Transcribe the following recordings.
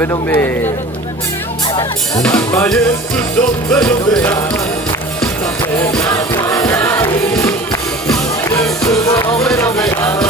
Dombe-dombe. Yesus dombe-dombe. Yesus dombe-dombe.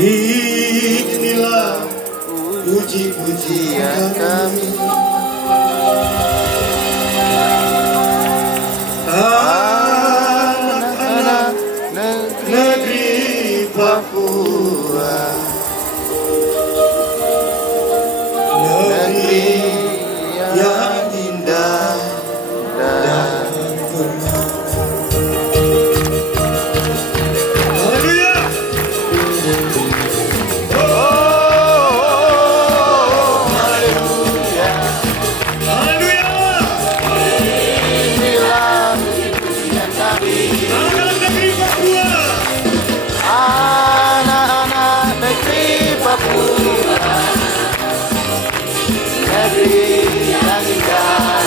Inilah puji-pujian kami. Anak-anak negeri Papua, negeri yang indah dan tenang. Haleluya. Haleluya. Haleluya. Inilah puji-pujian kami. Anak-anak negeri Papua. Anak-anak negeri Papua, negeri yang indah.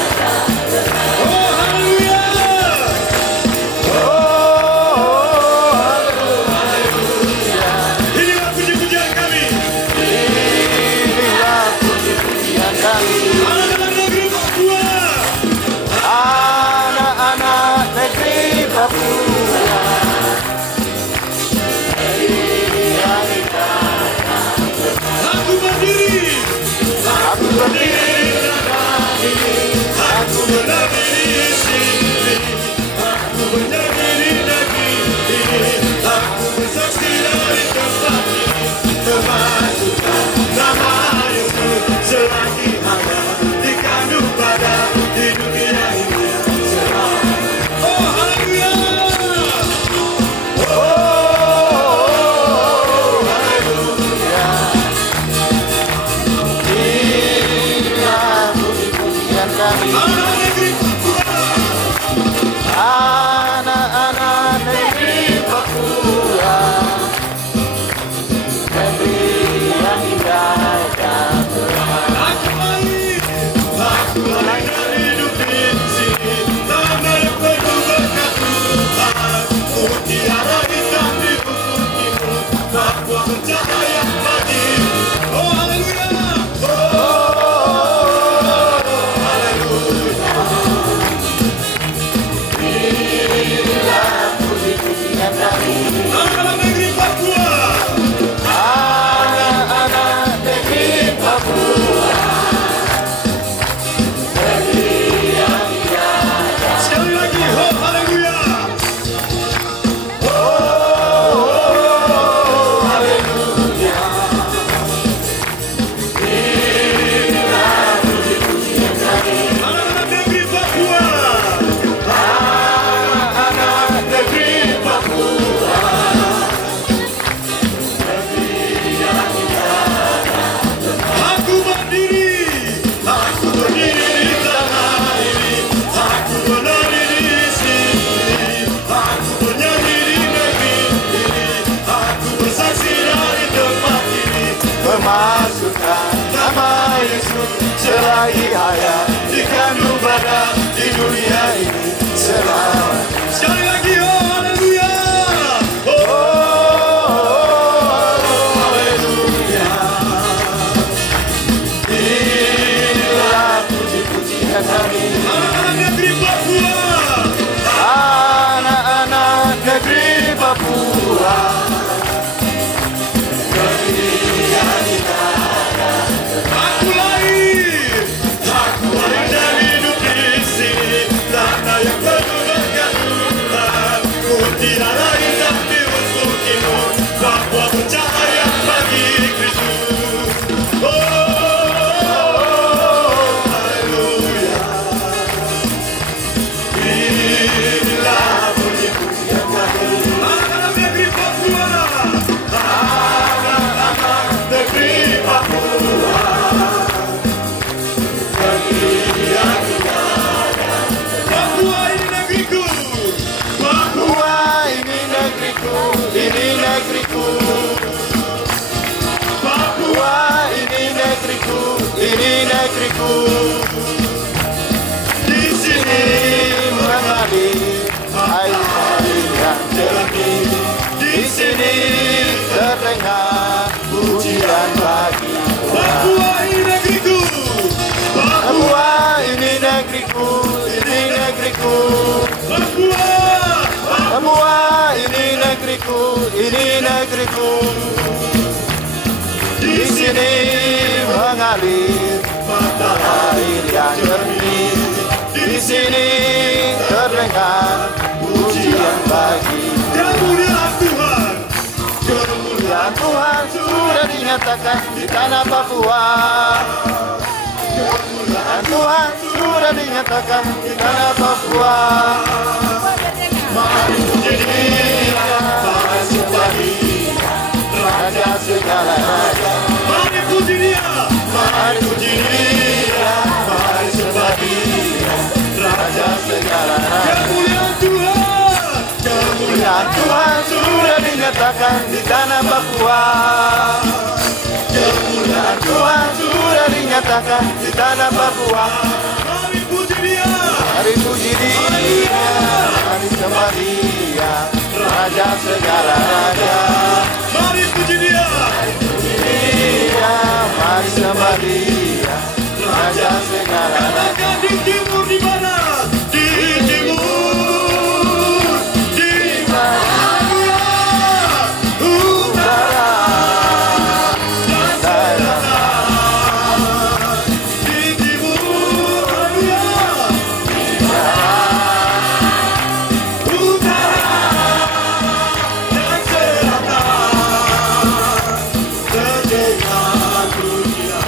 Oh haleluya. Oh haleluya. Inilah puji-pujian kami. Inilah puji-pujian kami. Anak-anak negeri Papua. Anak-anak negeri Papua, negeri yang indah. Aku berdiri. Aku berdiri di tanah ini. Aku berdiri di sini. Aku berdiri di negeri ini. Aku bersaksi dari tempat ini. Memasukkan nama Yesus selagi ada dikandung pada di dunia ini. Oh haleluya. Oh haleluya. Inilah puji-pujian kami. Anak-anak negeri Papua. Anak-anak negeri Papua, negeri yang indah dan tenang. Aku lahir hidup di sini, tanah yang penuh berkat Tuhan. Mutiara hitam di ufuk timur, Papua bercahaya pagi. Oh haleluya. Inilah puji-pujian kami. Anak-anak negeri Papua. Anak-anak negeri Papua, negeri yang indah. Sekali lagi, oh haleluya. Oh haleluya. Inilah puji-pujian kami. Anak-anak negeri Papua. Anak-anak negeri Papua, negeri yang indah. Aku berdiri di tanah ini. Aku berdiri di sini. Aku bernyanyi di negeri ini. Aku bersaksi dari tempat ini. Memasukkan nama Yesus selagi hayat dikandung badan di dunia ini. Selamat. Sekali lagi, oh haleluya. Oh haleluya. Inilah puji-pujian kami. Anak-anak negeri Papua. Anak-anak negeri Papua, negeri yang indah. Aku lahir dan hidup di sini, tanah yang penuh berkat Tuhan. Mutiara hitam di ufuk timur, Papua bercahaya bagi Kristus. Oh haleluya. Inilah puji-pujian kami. Anak-anak negeri Papua. Anak-anak negeri Papua, negeri yang indah. Papua ini negeriku. Papua ini negeriku. Ini negeriku. Papua ini negeriku. Ini negeriku. Di sini mengalir air yang jernih. Di sini terdengar pujian bagi Tuhan. Papua ini negeriku. Papua ini negeriku. Ini negeriku. Papua. Papua ini negeriku. Ini negeriku. sini mengalir mata air yang jernih. Di sini terdengar pujian bagi kemuliaan Tuhan. kemuliaan Tuhan sudah dinyatakan di tanah Papua. Kemuliaan Tuhan sudah dinyatakan di tanah Papua. Mari puji Dia, mari sembah Dia, Raja segala raja. mari puji Dia, mari puji Dia, mari sembah Dia, Raja segala raja. kemuliaan Tuhan, Kemuliaan Tuhan sudah dinyatakan di tanah Papua. Kemuliaan Tuhan sudah dinyatakan di tanah Papua. mari puji Dia, Mari puji Dia, mari sembah Dia, Raja segala raja. mari puji Dia, Dia, mari sembah Dia, Raja segala raja. katakan di timur di barat, di timur, di barat, utara dan selatan, di timur, utara dan selatan, terdengar pujian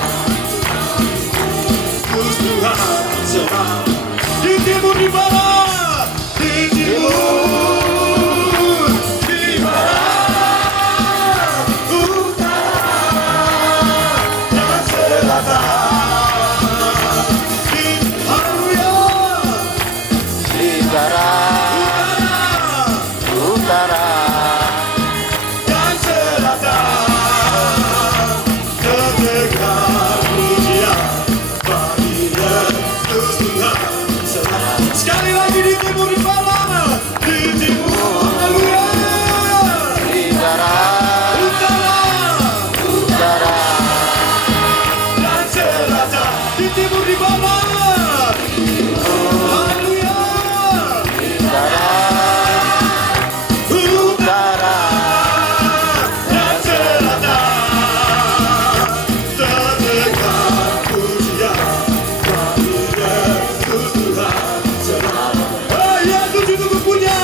Tuhan semua. Di timur di barat, di timur, di barat, utara dan selatan, di haleluya, Di barat, utara, dan selatan, terdengar pujian bagi Yesus Tuhan semua. Sekali lagi di timur di barat, di timur, haleluya, di barat, utara utara, dan selatan, di timur di barat, haleluya, di barat, utara utara. dan selatan, terdengar pujian bagi Yesus Tuhan semua. Yesus itu kupunya,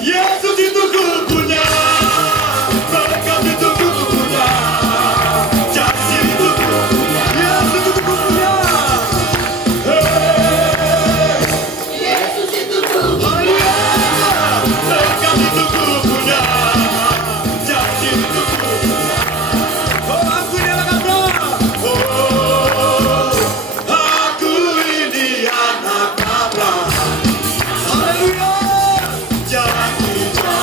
Yesus itu kupunya, berkat itu kupunya, janji itu kupunya, Yesus itu kupunya. Yesus itu ku Berkat itu kupunya, janji itu kupunya. Oh, aku ini anak Abraham. Oh, aku ini anak Abraham. Haleluya, janji-janji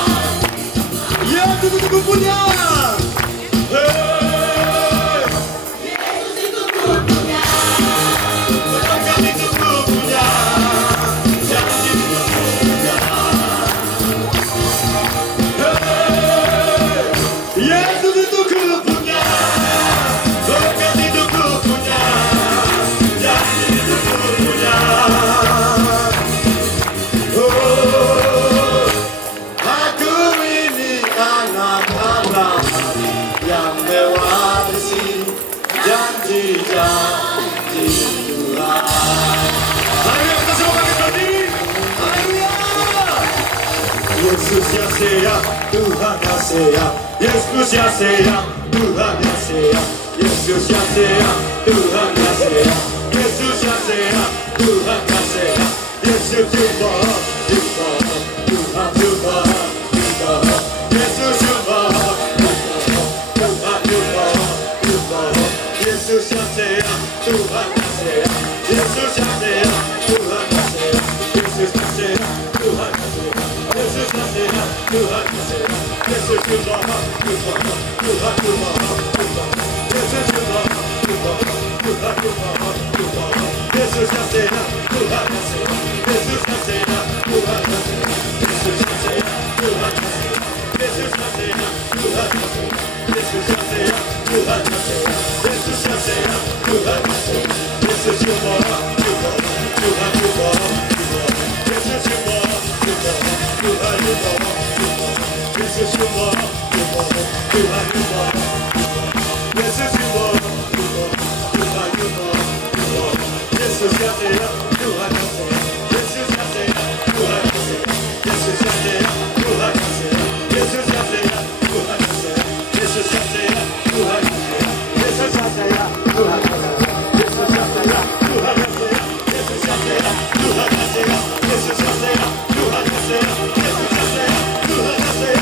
Yesus itu kupunya. Yesus itu ku punya. Berkat itu kupunya, janji itu kupunya. Yesus itu kupunya, berkat itu kupunya, janji itu kupunya. Oh, aku ini anak Abraham yang mewarisi janji-janji Tuhan. Haleluya, kita semua bangkit berdiri. Haleluya. Yesus yang seya, Tuhan yang seya. Yesus yang seya, Tuhan yang seya. Yesus yang seya, Tuhan yang seya. Yesus yang seya, Tuhan yang seya. Yesus jumpa, jumpa, Tuhan jumpa, jumpa. Yesus jumpa, jumpa, Tuhan jumpa, jumpa. Yesus yang seya, Tuhan yang seya. Yesus yang seya, Tuhan yang seya. Yesus yang seya, Tuhan yang seya. Yesus yang seya, Tuhan yang seya. Yesus jumpa, jumpa, Tuhan jumpa, jumpa. Yesus jumpa, jumpa, Tuhan jumpa, jumpa. Yesus yang seya, Tuhan yang seya. Yesus yang seya, Tuhan yang seya. Yesus yang seya, Tuhan yang seya. Yesus yang seya, Tuhan yang seya. Yesus yang seya, Tuhan yang seya. Yesus yang seya, Tuhan yang seya. Yesus jumpa, jumpa, Tuhan jumpa, jumpa. Yesus jumpa, jumpa, Tuhan jumpa, jumpa. Yesus jumpa, jumpa, Tuhan yubo, Yesus yubo, Tuhan yubo, Yesus kasih, Tuhan kasih, Yesus kasih, Tuhan kasih, Yesus kasih, Tuhan kasih, Yesus kasih, Tuhan kasih, Yesus kasih, Tuhan kasih, Yesus kasih, Tuhan kasih, Yesus kasih, Tuhan kasih, Yesus kasih, Tuhan kasih, Yesus kasih, Tuhan kasih, Yesus kasih, Tuhan kasih,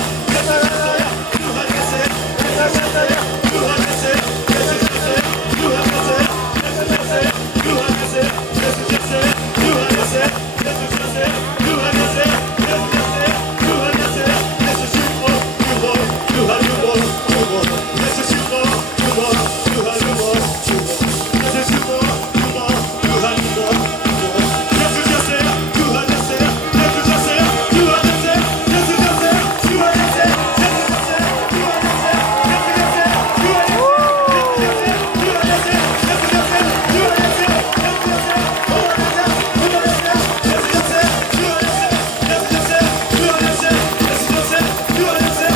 Tuhan kasih, Yesus kasih, Tuhan kasih, Yesus kasih, Tuhan kasih, Yesus kasih, Tuhan kasih, Yesus kasih, Tuhan kasih, Yesus kasih, Tuhan kasih, Yesus kasih, Tuhan kasih, Yesus yubo, yubo, Tuhan yubo, yubo, Yesus yubo, yubo, Tuhan yubo, yubo, Yesus yubo, yubo, Tuhan yubo, yubo, Yesus kasih, Tuhan kasih, Yesus kasih, Tuhan kasih, Yesus kasih, Tuhan kasih, Yesus kasih, Tuhan kasih, Yesus kasih, Tuhan kasih, Tuhan kasih, Yesus kasih, Tuhan kasih,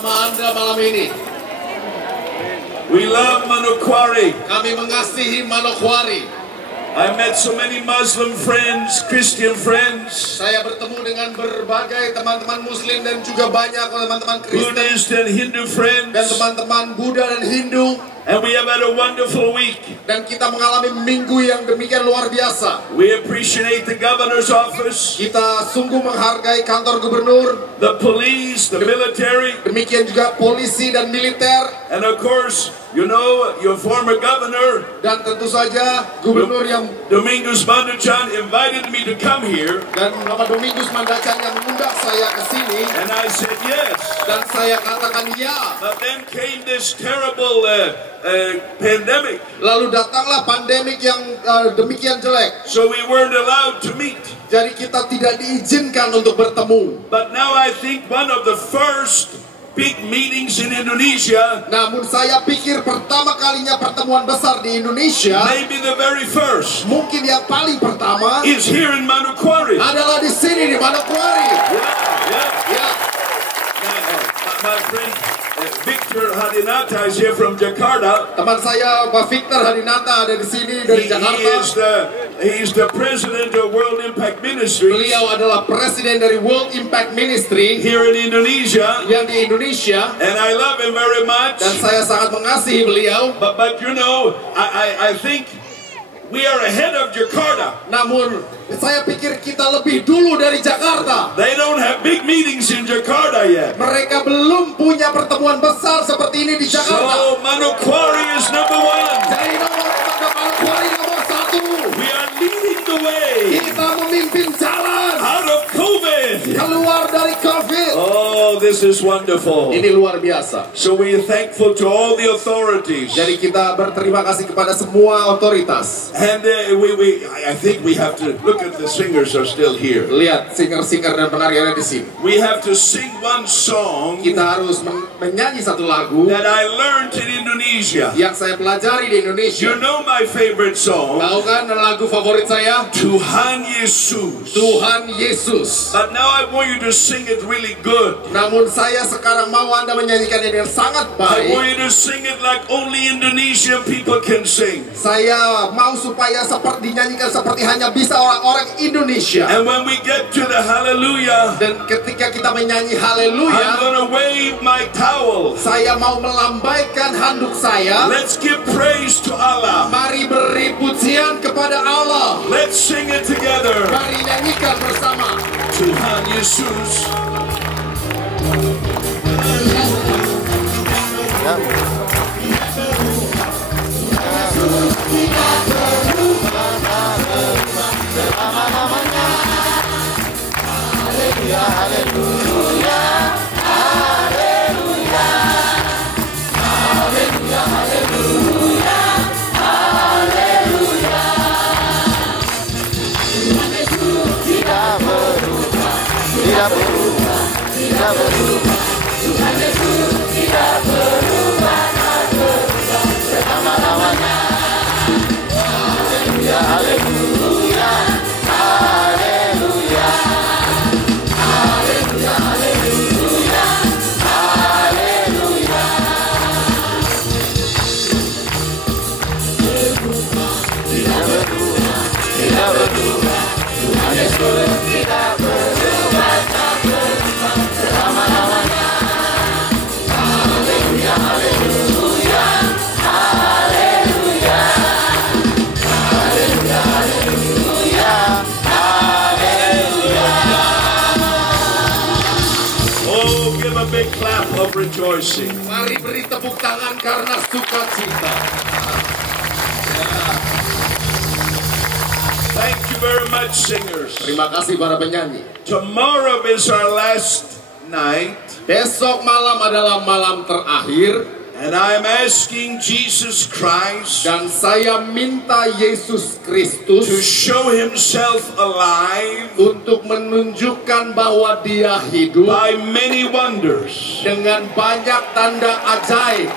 Anda malam ini, We love Manokwari. kami mengasihi Manokwari. I met so many Muslim friends, Christian friends, Saya bertemu dengan berbagai teman-teman Muslim dan juga banyak teman-teman Kristen Buddhist and Hindu dan friends, teman-teman Buddha dan Hindu, and we have had a wonderful week. dan kita mengalami minggu yang demikian luar biasa. We appreciate the governor's office, Kita sungguh menghargai kantor gubernur, the police, the military, demikian juga polisi dan militer, and of course, you know, your former governor, dan tentu saja gubernur yang Domingos Manduchan, invited me to come here, dan nama Domingos Mandacan yang mengundang saya ke sini, and I said yes. dan saya katakan ya. But then came this terrible pandemic, Lalu datanglah pandemik yang demikian jelek. so we weren't allowed to meet. Jadi kita tidak diizinkan untuk bertemu. But now I think one of the first big meetings in Indonesia, Namun saya pikir pertama kalinya pertemuan besar di Indonesia, maybe the very first, mungkin yang paling pertama is here in Manokwari. adalah di sini di Manokwari. Yeah. Ya, My friend Victor Hadinata is here from Jakarta. teman saya Pak Victor Hadinata ada di sini dari Jakarta. He's the president of World Impact Ministries Beliau adalah presiden dari World Impact Ministry here in Indonesia, yang di Indonesia, and I love him very much. dan saya sangat mengasihi beliau. But you know, I think we are ahead of Jakarta. Namun saya pikir kita lebih dulu dari Jakarta. They don't have big meetings in Jakarta yet. Mereka belum punya pertemuan besar seperti ini di Jakarta. So Manokwari is number one. Jadi Manokwari nomor 1. We are leading the way Kita memimpin jalan out of COVID. keluar dari COVID. Oh, this is wonderful. Ini luar biasa. So we are thankful to all the authorities. Jadi kita berterima kasih kepada semua otoritas. And I think we have to look at the singers are still here. Lihat singer-singer dan penari di sini. We have to sing one song Kita harus menyanyi satu lagu that I learned in Indonesia. yang saya pelajari di Indonesia. You know my favorite song, Tahu kan lagu favorit saya? Tuhan Yesus. Tuhan Yesus. But now I want you to sing it really good. Namun saya sekarang mau Anda menyanyikannya dengan sangat I want baik. you to sing it like only Indonesian people can sing. Saya mau supaya seperti dinyanyikan seperti hanya bisa orang-orang Indonesia. And when we get to the hallelujah, Dan ketika kita menyanyi I'm haleluya, gonna wave my towel. saya mau melambaikan handuk saya. Let's give praise to Allah. Mari beri pujian kepada Allah. Let's sing it together. Mari nyanyikan bersama. Tuhan Yesus. rejoicing. Mari beri tepuk tangan karena sukacita. Thank you very much, singers. Terima kasih para penyanyi. Tomorrow is our last night, Besok malam adalah malam terakhir. and I'm asking Jesus Christ Dan saya minta Yesus to Kristus show himself alive untuk menunjukkan bahwa dia hidup by many wonders. dengan banyak tanda ajaib.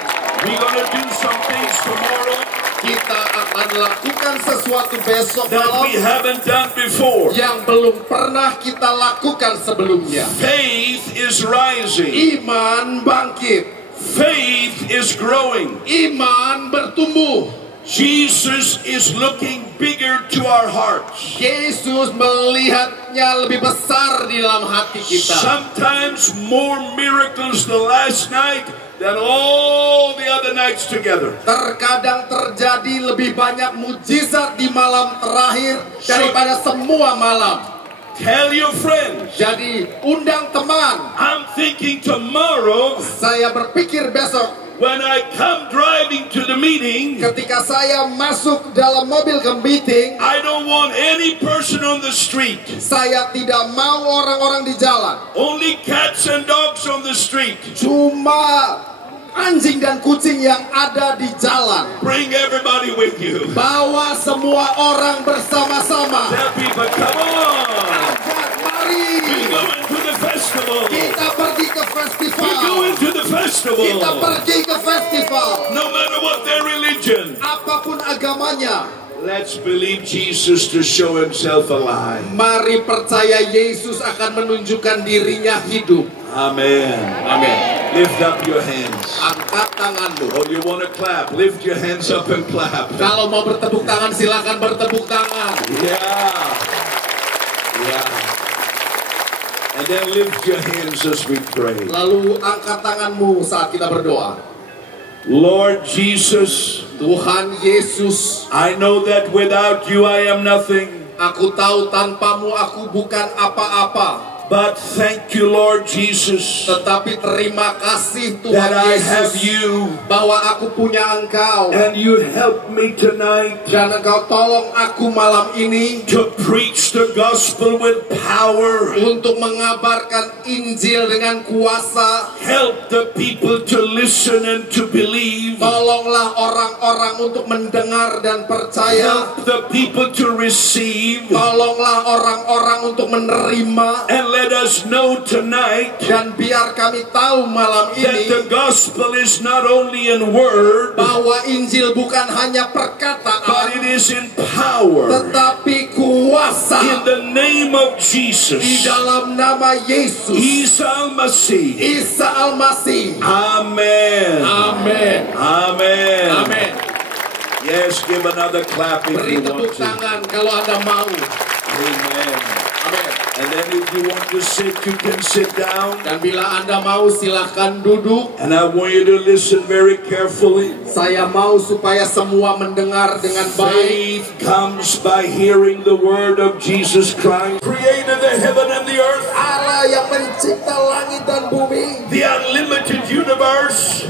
We're going to do some things tomorrow Kita akan lakukan sesuatu besok that we malam haven't done before. yang belum pernah kita lakukan sebelumnya. Faith is rising. Iman bangkit, Faith is growing. iman bertumbuh. Jesus is looking bigger to our hearts. Yesus melihatnya lebih besar di dalam hati kita. Sometimes more miracles the last night than all the other nights together. Terkadang terjadi lebih banyak mujizat di malam terakhir daripada semua malam. Tell your friends, Jadi undang teman. I'm thinking tomorrow Saya berpikir besok when I come driving to the meeting, ketika saya masuk dalam mobil ke meeting, I don't want any person on the street. saya tidak mau orang-orang di jalan. Only cats and dogs on the street. Cuma anjing dan kucing yang ada di jalan. Bring everybody with you. Bawa semua orang bersama-sama. Tell people, come on. Ajak, mari We're going to the festival. kita pergi ke We're festival. going to the festival. Kita pergi ke festival. No matter what their religion. Apapun agamanya, Let's believe Jesus to show himself alive. mari percaya Yesus akan menunjukkan dirinya hidup. Amen. Amin. Lift up your hands. Angkat tanganmu. Oh, you want to clap? Lift your hands up and clap. Kalau mau bertepuk tangan, silakan bertepuk tangan. Yeah. Yeah. And then lift your hands as we pray. Lalu angkat tanganmu saat kita berdoa. Lord Jesus, Tuhan Yesus, I know that without you I am nothing. aku tahu tanpamu aku bukan apa-apa. But thank you, Lord Jesus, Tetapi terima kasih Tuhan that I have Yesus you bahwa aku punya Engkau. and you help me tonight Dan Engkau tolong aku malam ini to preach the gospel with power. untuk mengabarkan Injil dengan kuasa. Help the people to listen and to believe. Tolonglah orang-orang untuk mendengar dan percaya. Help the people to receive. Tolonglah orang-orang untuk menerima. And let us know tonight Dan biar kami tahu malam that ini the gospel is not only in word, bahwa Injil bukan hanya but perkataan, it is in power. tetapi In kuasa the name of di Jesus, dalam nama Yesus, Isa al-Masih. Isa Al-Masih. Amen. Amin. Amen. Amin. Yes, give another clap if Beri you tepuk want to. tangan kalau Anda mau. Amen. Amin. And then if you want to sit, you can sit down. Dan bila Anda mau, silahkan duduk. And I want you to listen very carefully. Saya mau supaya semua mendengar dengan baik. Faith comes by hearing the word of Jesus Christ, created the heaven and the earth, Allah yang mencipta langit dan bumi the unlimited universe.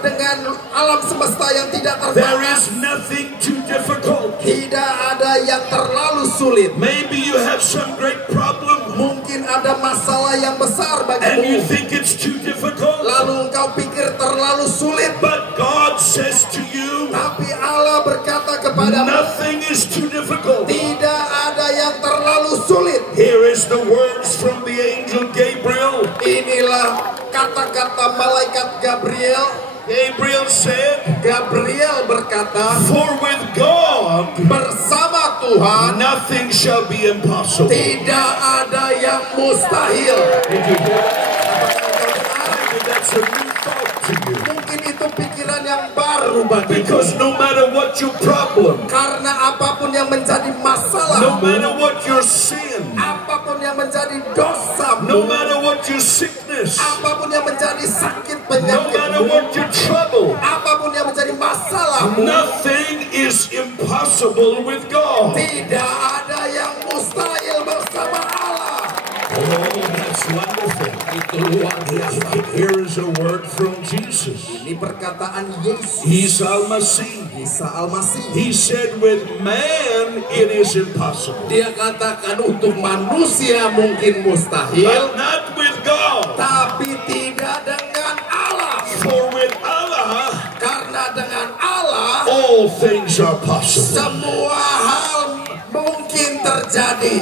dengan alam semesta yang tidak There terbatas. is nothing too difficult. Tidak ada yang terlalu sulit. Maybe you have some great problem Mungkin ada masalah yang besar and you bagimu, think it's too difficult. lalu engkau pikir terlalu sulit. But God says to you, Tapi Allah berkata kepadamu, nothing is too difficult. tidak ada yang terlalu sulit. Here is the words from the angel Gabriel. Inilah kata-kata malaikat Gabriel. Gabriel said, Gabriel berkata, for with God, bersama Tuhan nothing shall be impossible. tidak ada yang mustahil. Did you hear that? Apakah engkau dengar? Maybe that's a new thought to you. Mungkin itu pikiran yang baru bagimu. Because no matter what your problem, Karena apapun yang menjadi masalah, no matter what your sin, apapun yang menjadi dosa, no matter what your sickness, apapun yang menjadi sakit no matter penyakitmu, what your trouble, apapun yang menjadi masalahmu, nothing is impossible with God. tidak ada yang mustahil bersama Allah. Oh, that's wonderful. Itu luar biasa. Here is a word Jesus. Ini perkataan Yesus. Isa al-Masih. Isa al-Masih. He said with man it is impossible. Dia katakan untuk manusia mungkin mustahil, But not with God. tapi tidak dengan Allah. For with Allah, Karena dengan Allah all things are possible. semua hal mungkin terjadi.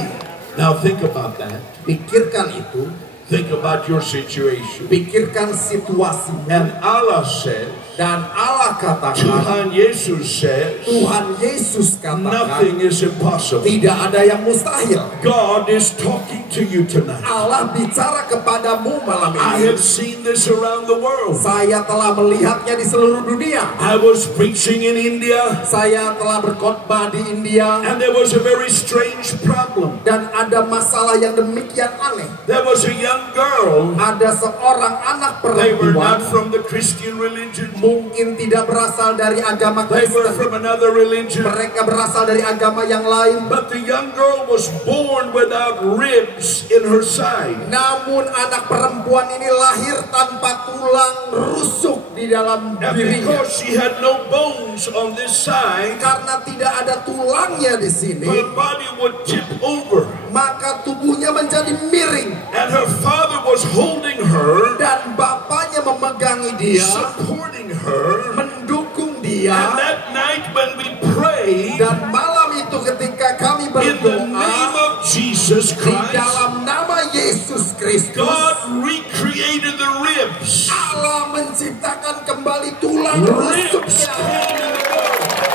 Now think about that. Pikirkan itu, Think about your situation. pikirkan situasinya. And Allah says, Dan Allah katakan, Tuhan Yesus says, Tuhan Yesus katakan, nothing is impossible. tidak ada yang mustahil. God is talking to you tonight. Allah bicara kepadamu malam I ini. have seen this around the world. Saya telah melihatnya di seluruh dunia. I was preaching in India, Saya telah berkhotbah di India, and there was a very strange problem. dan ada masalah yang demikian aneh. There was a young girl. Ada seorang anak They were not perempuan, from the Christian religion. mungkin tidak berasal dari agama They were Kristen. from another religion. Mereka berasal dari agama yang lain. But the young girl was born without ribs in her side. Namun anak perempuan ini lahir tanpa tulang rusuk di dalam And dirinya. because she had no bones on this side, Karena tidak ada tulangnya di sini, her body would tip over. maka tubuhnya menjadi miring. And her father was holding her, Dan bapaknya memegangi dia, supporting her. mendukung And dia. that night when we prayed, Dan malam itu ketika kami in the berdoa name of Jesus di Christ, dalam nama Yesus Kristus, God recreated the ribs. Allah menciptakan kembali tulang Ribs rusuknya. came and go.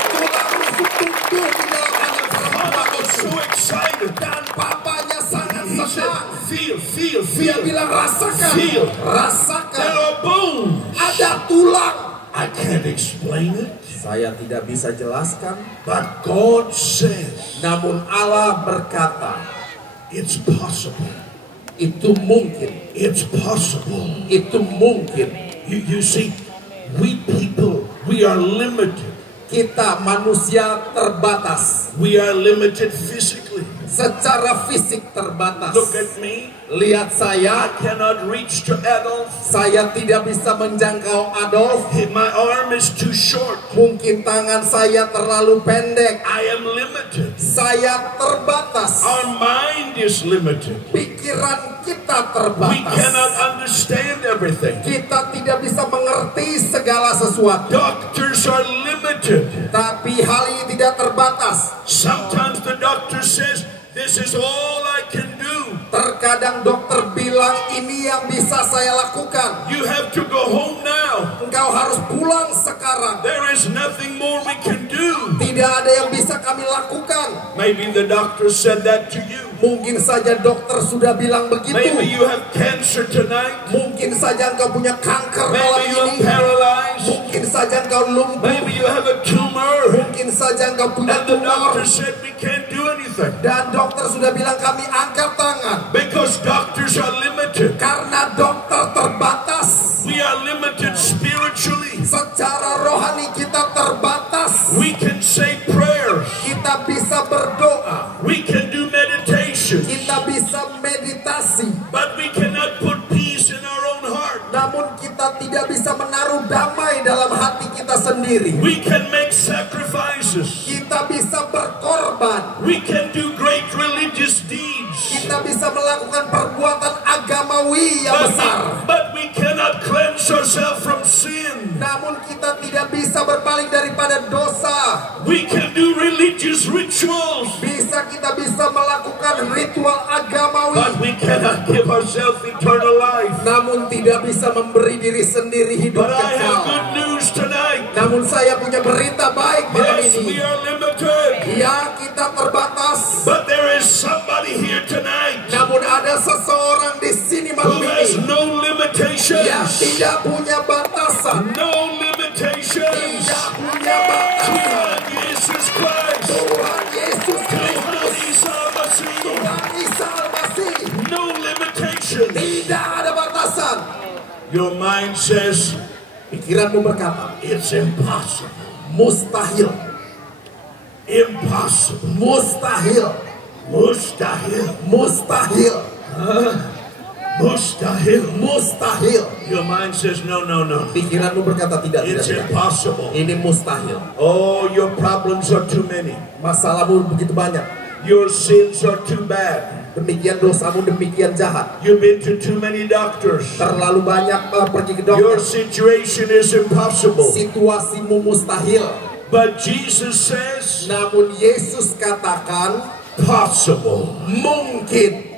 Tulang rusuk tumbuh di dalam anak perempuan I was itu. so excited. Dan papanya sangat He said, senang. feel. Dia bilang, rasakan, Feel. rasakan. There are bones. Ada tulang. I can't explain it, Saya tidak bisa jelaskan. but God says Namun Allah berkata, it's possible. itu mungkin. It's possible. Itu mungkin. You see, we people, we are limited. Kita manusia terbatas. We are limited physically. Secara fisik terbatas. Look at me. Lihat I saya. cannot reach to Adolf. Saya tidak bisa menjangkau Adolf. My arm is too short. Mungkin tangan saya terlalu pendek. I am limited. Saya terbatas. Our mind is limited. Pikiran kita We terbatas. cannot understand everything. Kita tidak bisa mengerti segala sesuatu. Doctors are limited. Tapi hal ini tidak terbatas. Sometimes the doctor says, this is all I can do. Terkadang dokter bilang ini yang bisa saya lakukan. You have to go home now. Engkau harus pulang sekarang. There is nothing more we can do. Tidak ada yang bisa kami lakukan. Maybe the doctor said that to you. Mungkin saja dokter sudah bilang begitu. Maybe you have cancer tonight. Mungkin saja engkau punya kanker malam Maybe you are ini. paralyzed. Mungkin saja engkau lumpuh. Maybe you have a tumor. Mungkin saja engkau punya And the tumor. doctor said we can't do anything. Dan dokter sudah bilang kami angkat tangan. Because doctors are limited. Karena dokter terbatas. We are limited spiritually. Secara rohani kita terbatas. We can say prayers. Kita bisa berdoa. We can do meditations. Kita bisa meditasi. But we cannot put peace in our own heart. Namun kita tidak bisa menaruh damai dalam hati kita sendiri. We can make sacrifices. Kita bisa berkorban. We can do great religious deeds. Kita bisa melakukan perbuatan agamawi yang besar. But we cannot cleanse ourselves from sin. Namun kita tidak bisa berpaling daripada dosa. We can do religious rituals. Kita bisa melakukan ritual agamawi. But we cannot give ourselves eternal life. Namun tidak bisa memberi diri sendiri hidup But I have kekal. good news tonight. Namun saya punya berita baik malam Yes, we ini. are limited. Ya, kita terbatas. But there is somebody here tonight Namun ada seseorang di sini who malam has ini no limitations. yang tidak punya batasan. No limitations. Tidak punya batasan. Tuhan Yesus Christ. Tuhan Yesus Kristus. Tuhan Isa Al-Masih. Tuhan Isa Al-Masih. No limitations. Tidak ada batasan. Your mind says Pikiranmu berkata, it's impossible. mustahil. Impossible. Mustahil. Mustahil. Mustahil. Mustahil. Mustahil. Your mind says, no, no, no. Pikiranmu berkata tidak, It's tidak. impossible. Ini mustahil. Oh, your problems are too many. Masalahmu begitu banyak. Your sins are too bad. Demikian dosamu, demikian jahat. You've been to too many doctors. Terlalu banyak pergi ke Your dokter. situation is impossible. Situasimu mustahil. But Jesus says, Namun Yesus katakan possible. mungkin.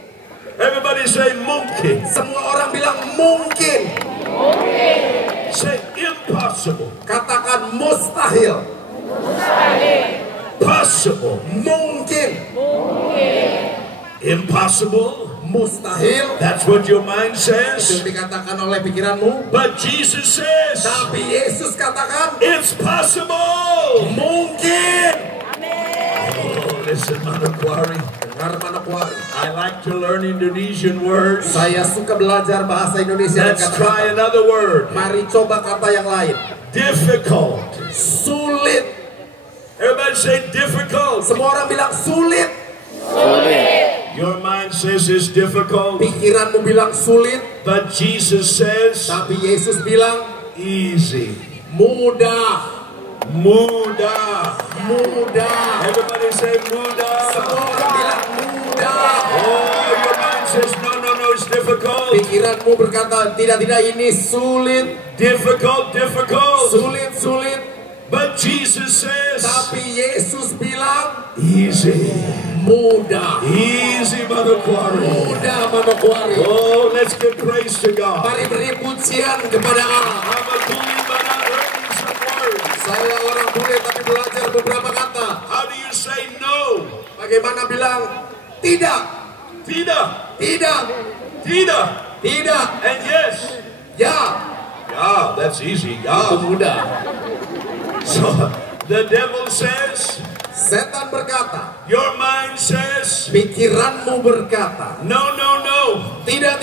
Everybody say mungkin. Semua orang bilang mungkin. Say impossible. Katakan mustahil. Possible. Mungkin. Impossible. Mustahil. That's what your mind Itu says. dikatakan oleh pikiranmu. But Jesus says, Tapi Yesus katakan it's possible. mungkin. Oh, listen, Manokwari. Dengar Manokwari. I like to learn Indonesian words. Saya suka belajar bahasa Indonesia dan Let's try kata-kata. another word. Mari coba kata yang lain. Difficult. Sulit. Everybody say difficult. Semua orang bilang sulit. Your mind says it's difficult, Pikiranmu bilang sulit. but Jesus says Tapi Yesus bilang easy. mudah. Mudah. Mudah. Everybody say mudah. Semua orang bilang mudah. Oh, your mind says no, no, no, it's difficult. Pikiranmu berkata tidak, ini sulit. Difficult, difficult. Sulit. But Jesus says Tapi Yesus bilang easy. mudah. Easy, Manokwari. Mudah Manokwari. Oh, let's give praise to God. Mari beri pujian kepada Allah. I'm a bully, but I'm learning some words. Saya orang bule tapi belajar beberapa kata. How do you say no? Bagaimana bilang tidak, Tidak. tidak, Tidak. tidak, And yes. ya. Yeah, that's easy. Itu Yeah. mudah. So the devil says, Setan berkata, your mind says, pikiranmu berkata, no, no, no. tidak,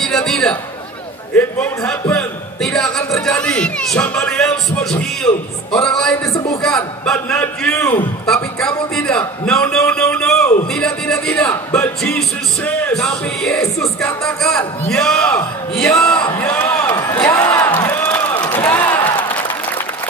It won't happen. tidak akan terjadi. Somebody else was healed, Orang lain disembuhkan, but not you. tapi kamu tidak. No, no, no, no. Tidak. But Jesus says, Tapi Yesus katakan, yeah, ya, yeah, ya, yeah.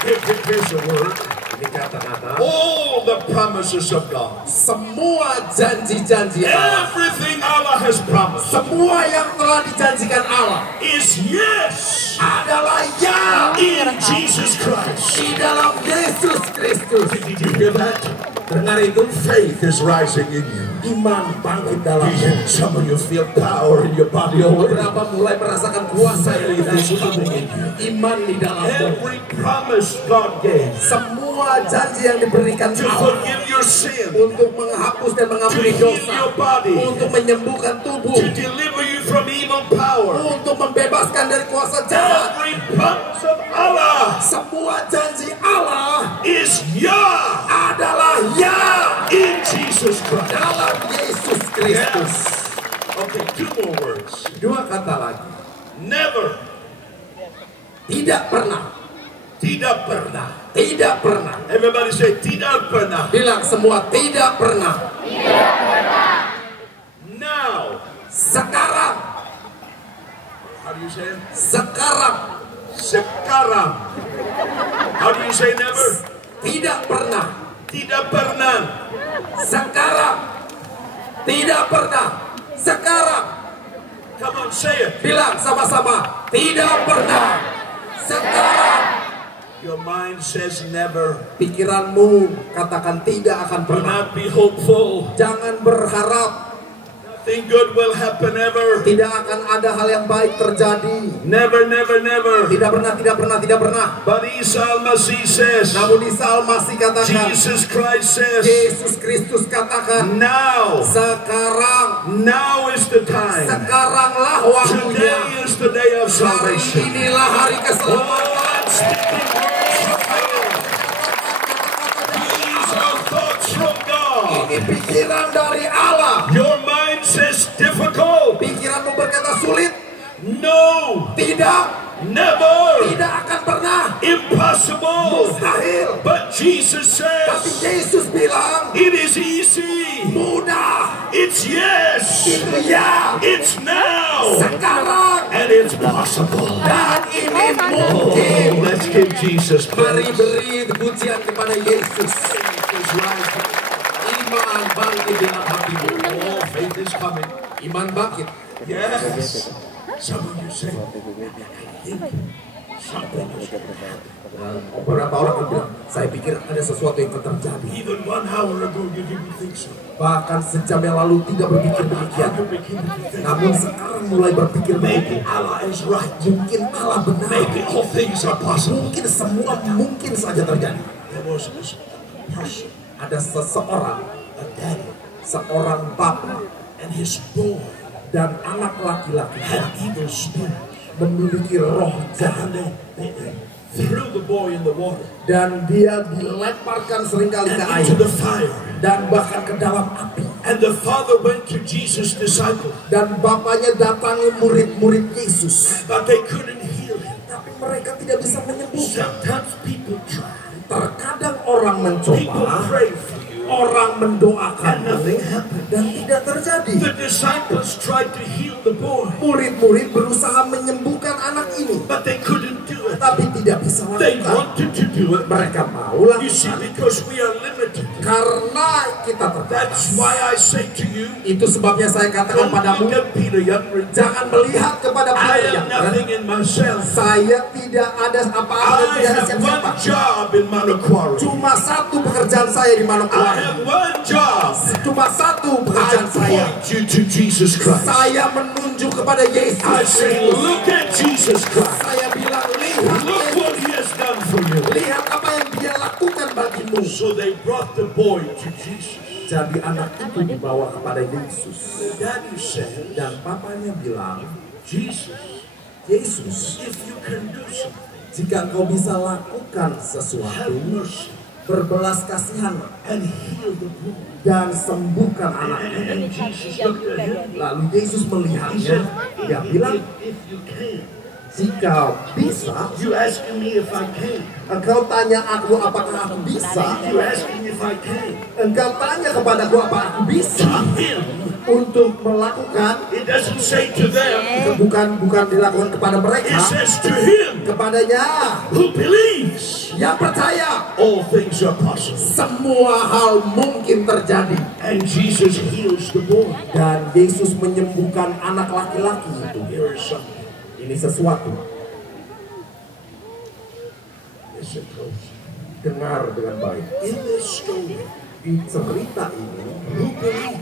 Here's the word. Ini kata-kata. All the promises of God. Semua janji-janji Allah, Everything Allah has promised semua yang telah dijanjikan Allah is yes adalah ya in Jesus Christ. di dalam Yesus Kristus. Did you hear that? Dengar itu, Faith is rising in you. iman bangkit dalammu. Some of you feel power in your body already. Beberapa mulai merasakan kuasa yang diberikan. Iman di dalammu. Every promise God gave Semua janji yang diberikan to Allah forgive your sin, untuk menghapus dan to mengampuni heal dosa, your body, untuk menyembuhkan tubuh, to deliver you from evil power. untuk membebaskan dari kuasa jahat. Every promise of Allah Semua janji Allah is yeah adalah ya in Jesus Christ. dalam Yesus Kristus. Okay, two more words. Dua kata lagi. Never. Tidak pernah. Tidak pernah. Tidak pernah. Everybody say tidak pernah. Bilang semua tidak pernah. Now. Sekarang. How do you say it? Sekarang. Sekarang. How do you say never? Tidak pernah. Tidak pernah. Sekarang. Tidak pernah. Sekarang. Come on, say it. Bilang sama-sama. Tidak pernah. Sekarang. Your mind says never. Pikiranmu katakan tidak akan Do pernah. not be hopeful. Jangan berharap. Nothing good will happen ever. Tidak akan ada hal yang baik terjadi. Never, never, never. Tidak pernah, tidak pernah, tidak pernah. But Isa al-Masih says, Namun Isa al-Masih katakan, Jesus Christ says, Yesus Kristus katakan, now is the time. sekaranglah waktunya. Today is the day of Hari salvation. inilah hari Oh, keselamatan. I'm speaking words from God. These are thoughts from God. Ini pikiran dari Allah. Your mind says difficult. Pikiranmu berkata sulit. No. Tidak. Never. Tidak akan pernah. Impossible. Mustahil. But Jesus Tapi says, Yesus bilang, it is easy. mudah. It's yes. Itu ya. It's now. Sekarang. And it's possible. Dan ini mungkin. Oh, let's give Jesus Mari praise. beri pujian kepada Yesus. Iman bangkit dalam hatimu. Oh, faith is coming. Iman bangkit. Yes. Some of you say, I think something is going to happen. Beberapa orang akan bilang, saya pikir ada sesuatu yang akan terjadi. Even 1 hour ago, you didn't think so. Bahkan sejam yang lalu tidak berpikir demikian. You begin to think, Namun sekarang mulai berpikir maybe begitu. Allah is right. Mungkin Allah benar. Maybe all things are possible. Mungkin semua mungkin saja terjadi. There was a person, Ada seseorang, a daddy, seorang bapak and his boy dan anak laki-laki had evil spirit. memiliki roh jahat. And they threw the boy in the water Dan dia dilemparkan seringkali ke and air into the fire. dan bahkan ke dalam api. And the father went to Jesus' disciples, Dan bapaknya datangi murid-murid Yesus. but they couldn't heal him. Tapi mereka tidak bisa menyembuhkan. Sometimes people try. Terkadang orang People mencoba, pray for you. orang mendoakan, And nothing happened. dan tidak terjadi. The disciples tried to heal the boy, Murid-murid berusaha menyembuhkan anak ini, but they couldn't do it. tapi tidak bisa They lakukan. wanted to do it. Mereka mau You see, lakukan because we are limited. karena kita That's terbatas. why I say to you, Itu sebabnya saya katakan don't padamu, look at Peter Youngren. jangan melihat kepada I Peter am yang nothing in myself. saya tidak ada apa-apa, I tidak ada have siapa-siapa. one job in Manokwari. Cuma satu pekerjaan saya di I Manokwari. have one job. Cuma satu I pekerjaan saya. point you to Jesus Christ. Saya menunjuk kepada Yesus. I say, look at Jesus Christ. Saya bilang, lihat Look what he has done for you. lihat apa yang dia lakukan bagimu. So they brought the boy to Jesus. Jadi anak itu dibawa kepada Yesus. The daddy said, Dan papanya bilang, Jesus, Yesus, if you can do something, jika engkau bisa lakukan have sesuatu, mercy berbelas kasihan and heal the boy. dan sembuhkan anak ini. And Jesus looked at him. Lalu Yesus He melihatnya, said, dia bilang, if you can, jika bisa, you asking me if I can. engkau tanya aku apakah aku bisa. You asking if I can. Engkau tanya kepadaku apa aku bisa Him. untuk melakukan. It doesn't say to them. Itu bukan dilakukan kepada mereka, It says to him kepadanya who believes. yang percaya. All things are possible. Semua hal mungkin terjadi. And Jesus heals the boy. Dan Yesus menyembuhkan anak laki-laki itu. Here is something. Ini sesuatu. Listen close. Dengar dengan baik. In this story, Di cerita ini, who believed?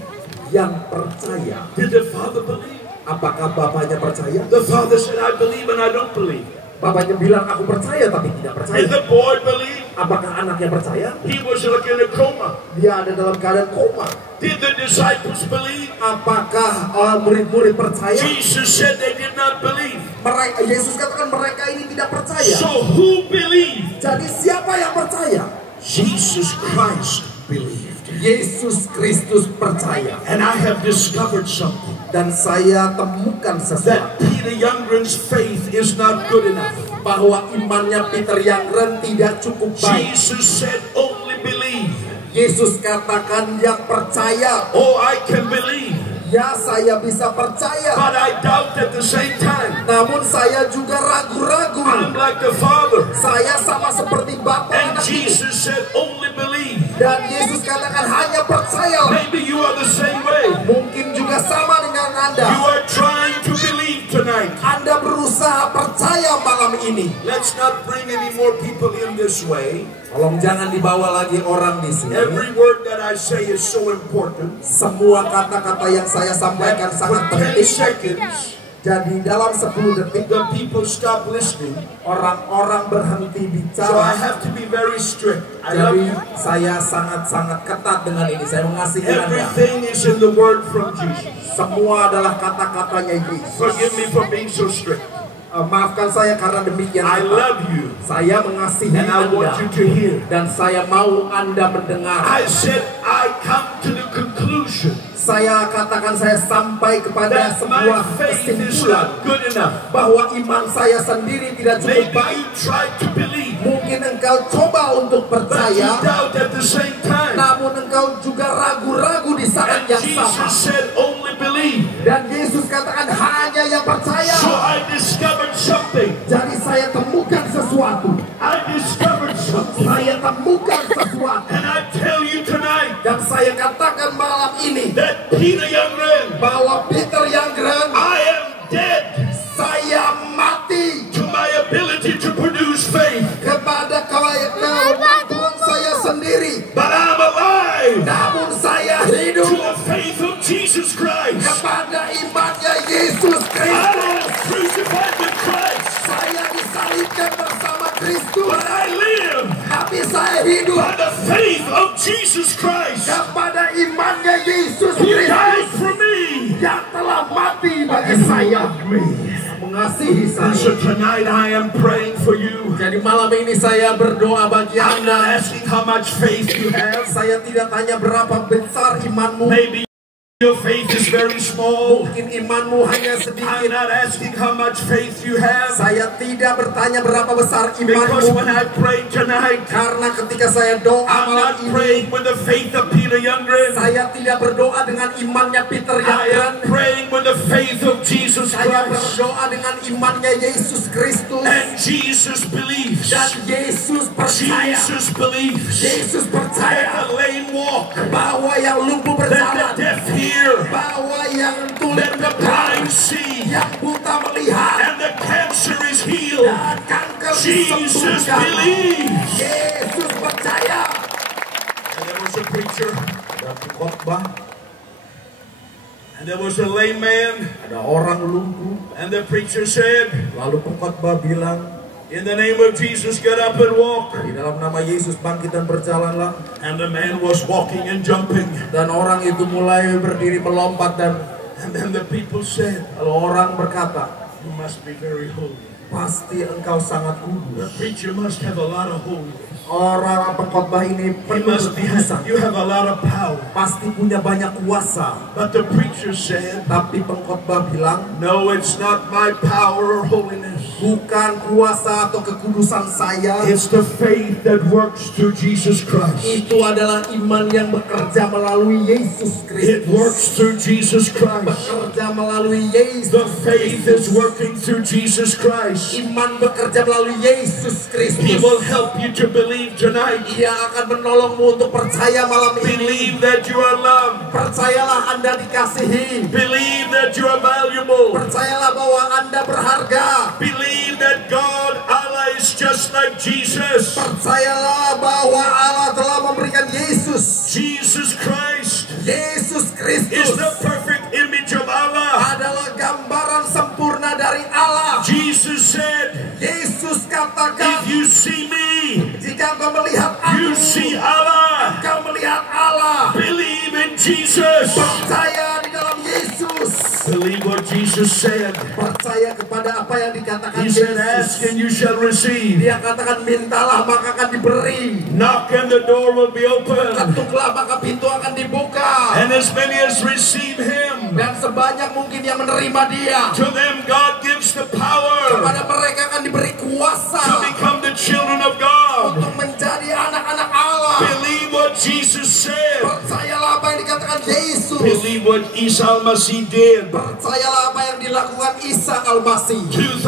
yang percaya, Did the father believe? apakah bapaknya percaya? The father said, I believe and I don't believe. Bapaknya bilang aku percaya tapi tidak percaya. Did the boy believe? Apakah anaknya percaya? He was like in a coma. Dia ada dalam keadaan koma. Did the disciples believe? Apakah murid-murid percaya? Jesus said they did not believe. Mereka, Yesus katakan mereka ini tidak percaya. So who believed? Jadi siapa yang percaya? Jesus Christ believed. Yesus Kristus percaya. And I have discovered something. Dan saya temukan That sesuatu, Peter Youngren's faith is not good enough. bahwa imannya Peter Youngren tidak cukup baik. Jesus said only believe. Yesus katakan yang percaya, Oh, I can believe. ya saya bisa percaya. But I doubt at the same time. Namun saya juga ragu-ragu. I'm like the Father. Saya sama seperti Bapa And anak ini. Jesus said only believe. Dan Yesus katakan hanya percaya. Maybe you are the same way. Mungkin juga sama dengan You Anda. are trying to believe tonight. Anda berusaha percaya malam ini. Let's not bring any more people in this way. Tolong jangan dibawa lagi orang di sini. Every word that I say is so important. Semua kata-kata yang saya sampaikan For sangat 10 penting. seconds, Jadi dalam 10 detik the people stop listening. orang-orang berhenti So I bicara. have to be very strict. I love Jadi you. saya sangat-sangat ketat dengan ini. Saya mengasihi Anda. Everything is in the word from Jesus. Semua adalah kata-katanya Yesus. Forgive me for being so strict. Maafkan saya karena demikian. I ketat. love you. Saya mengasihi And I want you Anda. to hear. Dan saya mau Anda mendengar. I said I come to the conclusion Saya katakan saya sampai kepada that my sebuah faith is kesimpulan not good enough. bahwa iman saya sendiri tidak cukup Maybe baik. you try to believe, Mungkin engkau coba untuk but you percaya, doubt at the same time. namun engkau juga ragu-ragu di saat yang sama. Jesus said, only believe. Dan Yesus katakan hanya yang percaya. So I discovered something. Jadi saya temukan sesuatu. I discovered something. Saya temukan sesuatu. And I tell you tonight Dan saya katakan malam ini that Peter Youngren, bahwa Peter Youngren, I am dead saya mati to my ability to produce faith. kepada kemampuan saya sendiri. But I'm alive Namun saya to hidup the faith of Jesus Christ. kepada imannya Yesus I Kristus. am crucified with Christ, Saya disalibkan bersama Kristus. but I live Tapi saya hidup by the faith of Jesus Christ, kepada imannya Yesus who died Kristus for me. yang telah mati bagi saya, mengasihi And so saya. tonight I am praying for you. Jadi malam ini saya berdoa bagi I'm not Anda. asking how much faith you have. Saya tidak tanya berapa besar imanmu. Maybe your faith is very small. Mungkin imanmu hanya I'm sedikit. not asking how much faith you have. Saya tidak bertanya berapa besar Because imanmu. when I pray tonight, Karena ketika saya doa I'm malam not ini, praying with the faith of Peter Youngren. saya tidak berdoa dengan imannya Peter I am Youngren. praying with the faith of Jesus Saya Christ. berdoa dengan imannya Yesus Kristus. And Jesus believes. Dan Yesus percaya. Jesus believes. Yesus That percaya the lame walk. bahwa yang lumpuh That the berjalan, deaf hear. bahwa yang tuli That the blind see. yang buta melihat, And the cancer is healed. dan kanker Jesus disembuhkan. believes. Yesus percaya. And there was a preacher. Ada khotbah, And there was a lame man. ada orang lumpuh, And the preacher said, lalu pengkhotbah bilang, in the name of Jesus, get up and walk. di dalam nama Yesus bangkit dan berjalanlah. And the man was walking and jumping. Dan orang itu mulai berdiri melompat, dan And then the people said, lalu orang berkata, you must be very holy. pasti engkau sangat The kudus. preacher must have a lot of holiness. Orang pengkhotbah ini He penuh must be, kekudusan, you have a lot of power. pasti punya banyak kuasa. But the preacher said, Tapi pengkhotbah bilang, no, it's not my power or holiness. bukan kuasa atau kekudusan saya, It's the faith that works through Jesus Christ. itu adalah iman yang bekerja melalui Yesus It works Kristus. through Jesus Christ. Bekerja melalui Yesus. The faith is working through Jesus Christ. Iman bekerja melalui Yesus He will Kristus. help you to believe tonight. Ia akan menolongmu untuk percaya malam ini. Believe that you are loved. Percayalah Anda dikasihi. Believe that you are valuable. Percayalah bahwa Anda berharga. Believe that God, Allah is just like Jesus. Percayalah bahwa Allah telah memberikan Yesus. Jesus Christ Yesus is Kristus the perfect image of Allah. adalah gambaran sempurna dari Allah. Jesus said, Yesus if katakan, you see me, jika engkau melihat you aku, see Allah. engkau melihat Allah. Believe in Jesus. Percaya di dalam Yesus. Believe what Jesus said. Percaya kepada apa yang dikatakan He said, ask Yesus. and you shall receive. Dia katakan, mintalah maka akan diberi. Knock and the door will be open. Ketuklah maka pintu akan dibuka. And as many as receive Him, Dan sebanyak mungkin yang menerima dia, to them God gives the power kepada mereka akan diberi to kuasa become the children of God. untuk menjadi anak-anak Allah. Believe what Jesus said. Percayalah apa yang dikatakan Yesus. Believe what Isa al-Masih did. Percayalah apa yang dilakukan Isa Al-Masih. 2,000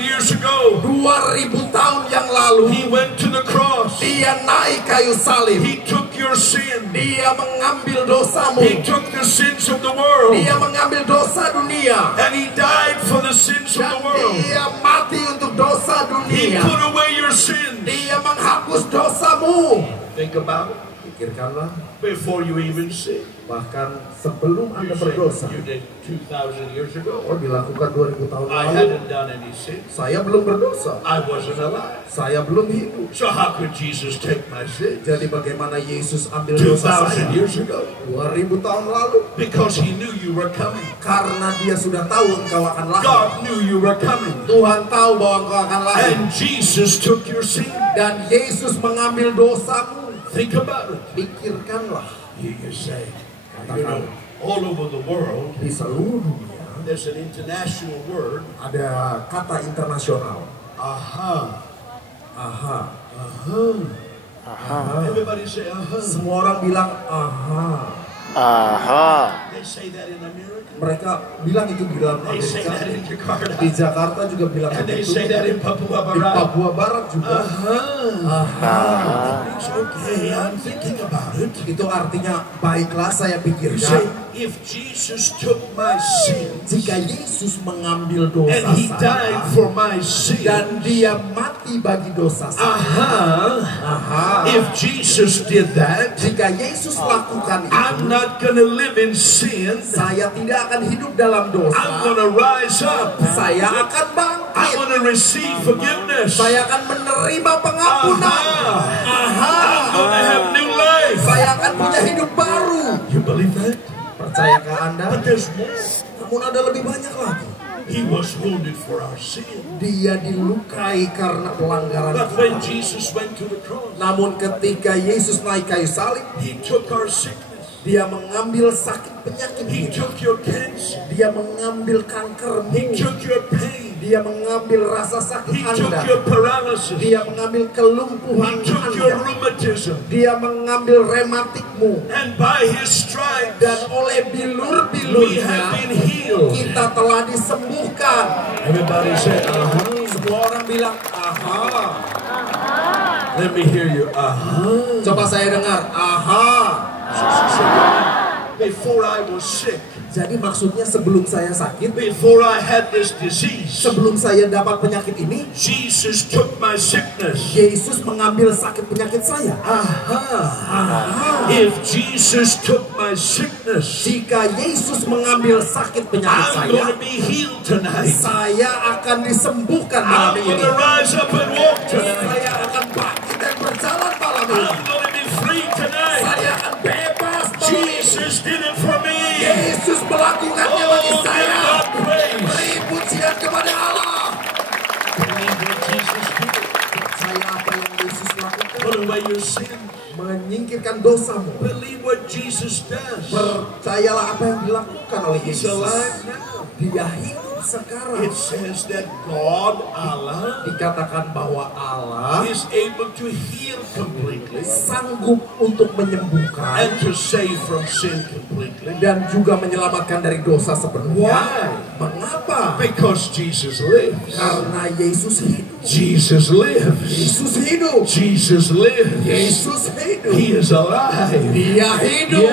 years ago, 2000 tahun yang lalu, He went to the cross. dia naik kayu salib. He took your sin. Dia mengambil dosamu. He took the sins of the world. Dia mengambil dosa dunia. And He died for the sins of Dan the world. dia mati untuk dosa He dunia. put away your sin. Dia menghapus dosamu. Think about it Pikirkanlah, before you even sin. bahkan sebelum You Anda said berdosa. you did 2,000 years ago. Oh, dilakukan 2000 tahun I lalu. hadn't done any sin. Saya belum berdosa. I wasn't alive. Saya belum hidup. So how could Jesus take my sin? Jadi bagaimana Yesus ambil dosa 2,000 saya? years ago. 2000 tahun lalu. Because He knew you were coming. Karena dia sudah tahu engkau akan lahir. God knew you were coming. Tuhan tahu bahwa engkau akan lahir. And Jesus took your sin. Dan Yesus mengambil dosamu. Think about it. Pikirkanlah. You say, you know, all over the world, Di seluruh dunia there's an international word, ada kata internasional. aha. Aha. Aha. Everybody say aha. Semua orang bilang aha. Aha. They say that in America. Mereka bilang itu di dalam They say Amerika. that in Jakarta. Di Jakarta juga bilang And they begitu. say that in Papua Di Barat. Papua Barat juga. It's okay, I'm thinking about it. Itu artinya baiklah saya You say, pikirkan. if Jesus took my sin Jika Yesus mengambil dosa and he died saya for my sin, dan dia mati bagi dosa saya. if Jesus did that, Jika Yesus lakukan I'm itu, not gonna live in sin. saya tidak akan hidup dalam dosa. I'm gonna rise up. Saya akan I'm bangkit. gonna receive forgiveness. Saya akan menerima pengampunan. I'm gonna have new life. Saya akan punya hidup baru. You believe that? Percayakah Anda? But there's more. Namun ada lebih banyak lagi. He was wounded for our sin. Dia dilukai karena pelanggaran But when kita. Jesus went to the cross, Namun ketika Yesus naik kayu salib, he took our sickness. dia mengambil sakit penyakit He kita. took your cancer. Dia mengambil kankermu. He took your pain. Dia mengambil rasa sakit He took Anda. your paralysis. Dia mengambil kelumpuhan He took your Anda. rheumatism. Dia mengambil rematikmu. And by his stripes, Dan oleh we have bilur-bilurnya been healed. kita telah disembuhkan. Everybody say, Semua orang bilang, aha. Let me hear you. Coba saya dengar, aha. Before I was sick, Jadi maksudnya sebelum saya sakit, before I had this disease, sebelum saya dapat penyakit ini, Jesus took my sickness. Yesus mengambil sakit penyakit saya. If Jesus took my sickness, Jika Yesus mengambil sakit penyakit I'm saya, going to be healed tonight. saya akan disembuhkan malam I'm ini. going to rise up and walk tonight. Saya akan bangkit dan berjalan malam ini. I'm going to be free tonight. Saya akan bebas malam ini. Jesus did it for me. Yesus melakukannya bagi Oh, give saya. God praise. Beri pujian kepada Allah. Believe what Jesus did. Percaya apa yang Yesus lakukan. Put away your sin. Menyingkirkan dosamu. Believe what Jesus does. Percayalah apa yang dilakukan oleh He's Yesus. alive now. Dia hidup sekarang. It says that God, Allah, Dikatakan bahwa Allah is able to heal completely sanggup untuk menyembuhkan and to save from sin completely. dan juga menyelamatkan dari dosa sepenuhnya. Why? Mengapa? Because Jesus lives. Karena Yesus hidup. Jesus lives. Yesus hidup. Jesus lives. Yesus hidup. He is alive. Dia hidup.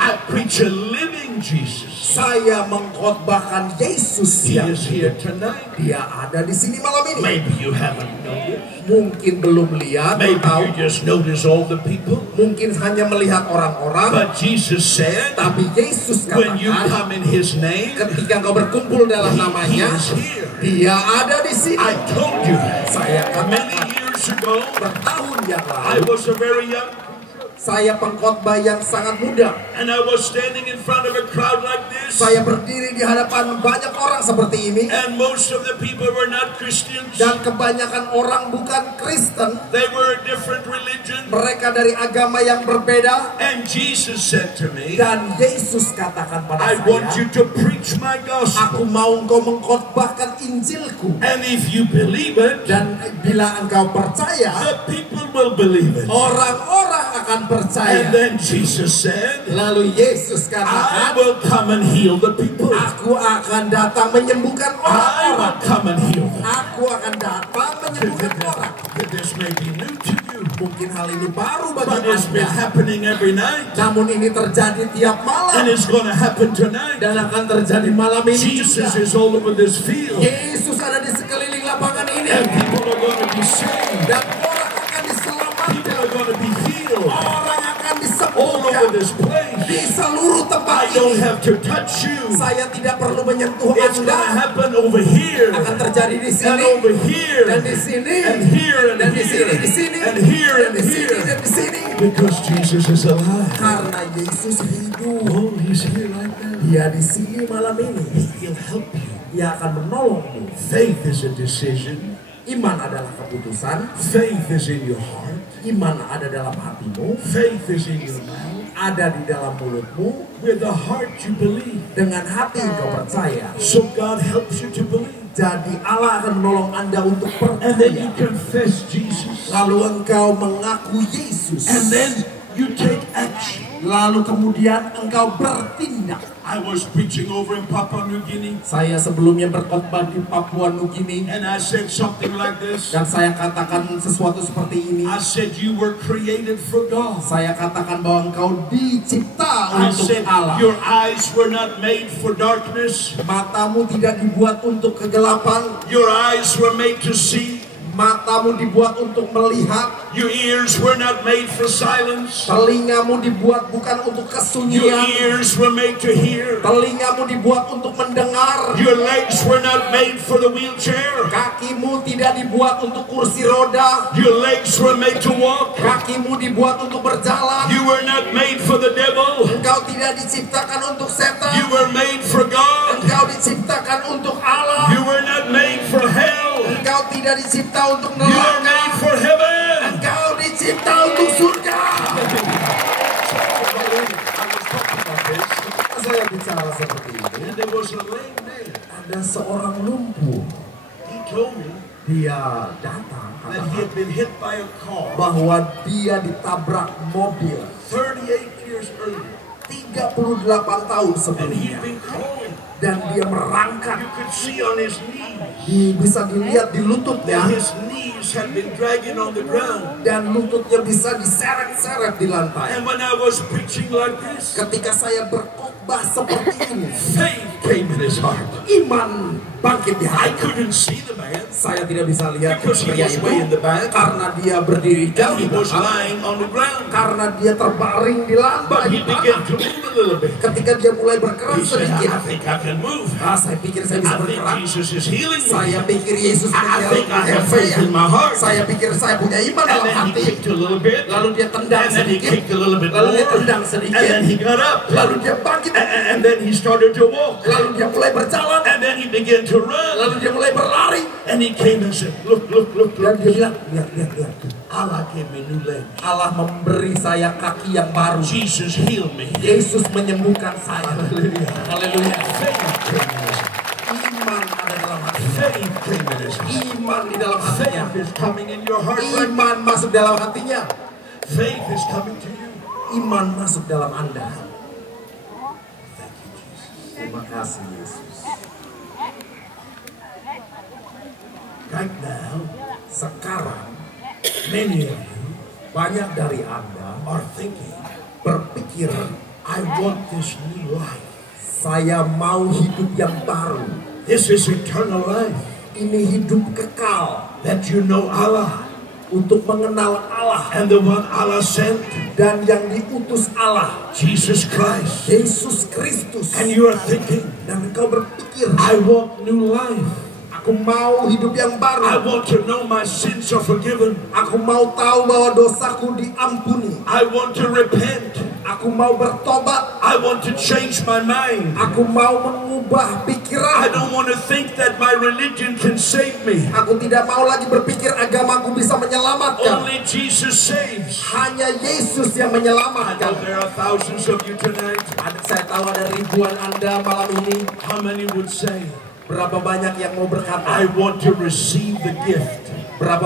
I preach a living Jesus. Saya mengkhotbahkan Yesus He yang is here tonight. Dia ada di sini malam ini. Maybe you haven't noticed. Mungkin belum lihat Maybe atau you just notice all the people. mungkin hanya melihat orang-orang. But Jesus said, Tapi Yesus when you katakan, come in His name, ketika kau berkumpul dalam He namanya, is here. Dia ada di sini. I told you Saya many katakan years ago, bertahun yang I lalu, was a very young, saya pengkhotbah yang sangat muda. and I was standing in front of a crowd like this, Saya berdiri di hadapan banyak orang seperti ini, and most of the people were not Christians. dan kebanyakan orang bukan Kristen. They were a different religion. Mereka dari agama yang berbeda. And Jesus said to me, Dan Yesus katakan pada I want saya, you to preach my aku gospel. mau engkau mengkhotbahkan Injilku. And if you believe it, Dan bila engkau percaya, the people will believe it. orang-orang akan And percaya. then Jesus said, Lalu Yesus I katakan, will come and heal the people. aku akan datang menyembuhkan I orang-orang. will come and heal them. Aku akan datang menyembuhkan orang. This may be new to you, Mungkin hal ini baru but bagi it's been Anda. happening every night. Namun ini terjadi tiap And malam. it's going to happen tonight. Dan akan terjadi malam ini Jesus juga. is all over this field. Yesus ada di sekeliling lapangan ini. And people are going to be saved. Dan orang akan People diselamatkan. are going to be healed Orang akan all disembuhkan. over this place. Di seluruh tempat I don't ini. have to touch you. Saya tidak perlu menyentuh It's going to Anda. happen over here, Akan terjadi di and sini. over here, Dan di sini. and here, and Dan di here, sini, di sini. and here, Dan and di sini, here. dan di sini. Because Jesus is alive. Karena Yesus hidup. Oh, He's here right now. Dia di sini malam ini. He'll help you. Dia akan menolongmu. Faith is a decision. Iman adalah keputusan. Faith is in your heart. Iman ada dalam hatimu. Faith is in your mouth. Ada di dalam mulutmu. With the heart you believe. Dengan hati engkau percaya. So God helps you to believe. Jadi Allah akan menolong Anda untuk And then you percaya. confess Jesus. Lalu engkau mengaku Yesus. And then you take action. lalu kemudian engkau bertindak. I was preaching over in Papua New Guinea, Saya sebelumnya berkhotbah di Papua Nugini and I said something like this. dan saya katakan sesuatu seperti ini. I said, you were created for God. Saya katakan bahwa engkau dicipta I untuk said, Allah. your eyes were not made for darkness. Matamu tidak dibuat untuk kegelapan. Your eyes were made to see. Matamu dibuat untuk melihat. Your ears were not made for silence. Telingamu dibuat bukan untuk Your kesunyian. ears were made to hear. Telingamu dibuat untuk mendengar. Your legs were not made for the wheelchair. Kakimu tidak dibuat untuk kursi roda. Your legs were made to walk. Kakimu dibuat untuk berjalan. You were not made for the devil. Engkau tidak diciptakan untuk You setan. were made for God. Engkau diciptakan untuk Allah. You were not made for hell. Engkau tidak dicipta untuk You were neraka. made for heaven. Engkau dicipta untuk surga. Saya bicara seperti ini. And there was a lame man. Ada seorang lumpuh. He told me Dia datang that he had been hit by a car bahwa dia ditabrak mobil 38 years earlier. 38 tahun And sebelumnya. he'd been crawling. Dan dia merangkak. You could see on his knees. Bisa dilihat di lututnya. That his knees had been dragging on the ground. Dan lututnya bisa diseret-seret di lantai. And when I was preaching like this, Ketika saya berkhotbah seperti ini, faith came in his heart. iman bangkit di I hati. couldn't see the man Saya tidak bisa lihat because he pria was way in itu the back karena dia berdiri jauh and he di was belakang. lying on the ground. Karena dia terbaring di lantai But di he began tanah. to move a little bit. Ketika dia mulai bergerak He said, sedikit, I think I can move. saya pikir saya bisa I think bergerak. Jesus is healing me. Saya pikir Yesus I think I have menyertai faith in my heart. Saya pikir saya punya iman And dalam then he hati. kicked a little bit. Lalu dia tendang And then he sedikit. kicked a little bit Lalu dia more. tendang And sedikit. then he got up. Lalu dia bangkit. And then he started to walk. Lalu dia mulai berjalan. And then he began to run. Lalu dia mulai berlari. And he came and said, look, look, look, Dan look. dia bilang, lihat. Allah gave me new legs. Allah memberi saya kaki yang baru. Jesus healed me. Yesus menyembuhkan saya. Haleluya. Faith came in his heart. Iman ada dalam hati. Faith came in his heart. Iman di dalam hatinya. Faith is coming in your heart right now. Iman masuk dalam hatinya. Faith is coming to you. Iman masuk dalam Anda. Terima kasih Yesus. Right now, Sekarang many of you banyak dari Anda are thinking, berpikir, I want this new life. saya mau hidup yang baru. This is eternal life. Ini hidup kekal. That you know Allah Untuk mengenal Allah and the one Allah sent, dan yang diutus Allah, Jesus Christ. Yesus Kristus. And you are thinking, Dan engkau berpikir, I want new life. aku mau hidup yang I baru. want to know my sins are forgiven. Aku mau tahu bahwa dosaku diampuni. I want to repent. Aku mau bertobat. I want to change my mind. Aku mau mengubah I pikiran. don't want to think that my religion can save me. Aku tidak mau lagi berpikir agamaku bisa menyelamatkan. Only Jesus saves. Hanya Yesus yang I know menyelamatkan. there are thousands of you tonight. Saya tahu ada ribuan Anda malam ini. How many would say, Berapa banyak yang mau berkata, I want to receive the gift? berapa